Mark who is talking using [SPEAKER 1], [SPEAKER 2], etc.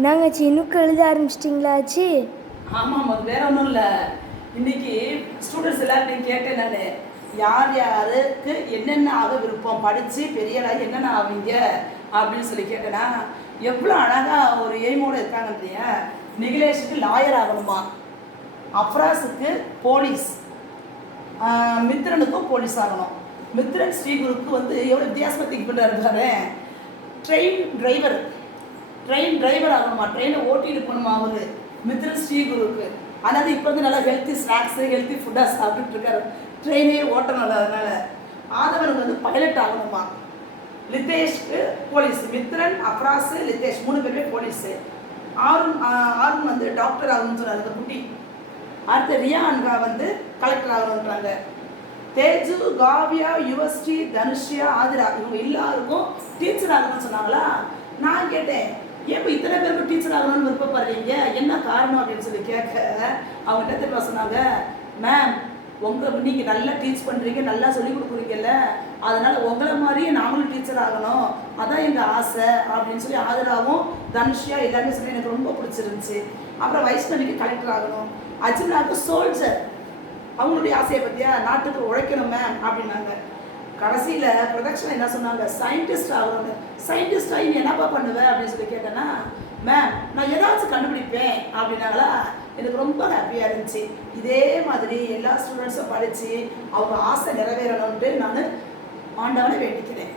[SPEAKER 1] என்னங்க சின்னுக்கு எழுத ஆரம்பிச்சிட்டிங்களாச்சு?
[SPEAKER 2] ஆமாம் அது வேற ஒன்றும் இல்லை. இன்னைக்கு ஸ்டூடெண்ட்ஸ் எல்லார்ட்டையும் கேட்டேன் நான். யார் யாருக்கு என்னென்ன ஆக விருப்பம்? படித்து பெரியலாகி என்னென்ன ஆவீங்க? அப்படின்னு சொல்லி கேட்டேன்னா எவ்வளோ அழகாக ஒரு எய்மோடு இருக்காங்க இல்லையா நிகிலேஷுக்கு லாயர் ஆகணுமா? அப்ராஸுக்கு போலீஸ். மித்ரனுக்கும் போலீஸ் ஆகணும். மித்ரன் ஸ்ரீகுருக்கு வந்து எவ்வளோ வித்தியாசமாக திங்க் பண்ணுறாரு ட்ரெயின் டிரைவர் ட்ரெயின் டிரைவர் ஆகணுமா? ட்ரெயினை ஓட்டிட்டு போகணுமா அவரு மித்ரன் ஸ்ரீகுருக்கு. அதாவது இப்போ வந்து நல்லா ஹெல்த்தி ஸ்நாக்ஸு ஹெல்த்தி ஃபுட்டாக சாப்பிட்டுட்டு இருக்காரு. ட்ரெயினே ஓட்டணும் அதனால ஆதவனுக்கு வந்து பைலட் ஆகணுமா? லித்தேஷ்க்கு போலீஸ் மித்ரன் அப்ராஸு லித்தேஷ் மூணு பேருமே போலீஸு ஆருண் ஆஹ் ஆருண் வந்து டாக்டர் ஆகணும்னு சொன்னார் அந்த குட்டி. அடுத்து ரியான்கா வந்து கலெக்டர் ஆகணுன்றாங்க தேஜு காவ்யா யுவஸ்ரீ தனுஷ்யா ஆதிரா இவங்க எல்லாருக்கும் டீச்சர் ஆகணும்னு சொன்னாங்களா? நான் கேட்டேன். ஏன் இப்போ இத்தனை பேருக்கு டீச்சர் ஆகணும்னு விருப்பப்படுறீங்க? என்ன காரணம் அப்படின்னு சொல்லி கேட்க அவங்க என்ன தெரியுமா சொன்னாங்க? மேம் உங்கள் நீங்கள் நல்லா டீச் பண்ணுறீங்க நல்லா சொல்லிக் கொடுக்குறீங்கல்ல. அதனால் உங்களை மாதிரியே நாமளும் டீச்சர் ஆகணும். அதான் எங்கள் ஆசை அப்படின்னு சொல்லி ஆதிராவும் தனுஷியா எல்லாமே சொல்லி எனக்கு ரொம்ப பிடிச்சிருந்துச்சு. அப்புறம் வைஷ்ணவிக்கு கலெக்டர் ஆகணும். அர்ஜுனாவுக்கு சோல்ஜர் அவங்களுடைய ஆசையை பற்றியா நாட்டுக்கு உழைக்கணும் மேம் அப்படின்னாங்க. கடைசியில் ப்ரொடக்ஷன் என்ன சொன்னாங்க? சயின்டிஸ்ட் ஆகணும்னு. சயின்டிஸ்ட் ஆகி நீ என்னப்பா பண்ணுவேன் அப்படின்னு சொல்லி கேட்டேன்னா மேம் நான் ஏதாச்சும் கண்டுபிடிப்பேன். அப்படின்னாங்களா எனக்கு ரொம்ப ஹாப்பியாக இருந்துச்சு. இதே மாதிரி எல்லா ஸ்டூடெண்ட்ஸும் படித்து அவங்க ஆசை நிறைவேறணும்ன்ட்டு நான் ஆண்டவனை வேண்டிக்கிறேன்.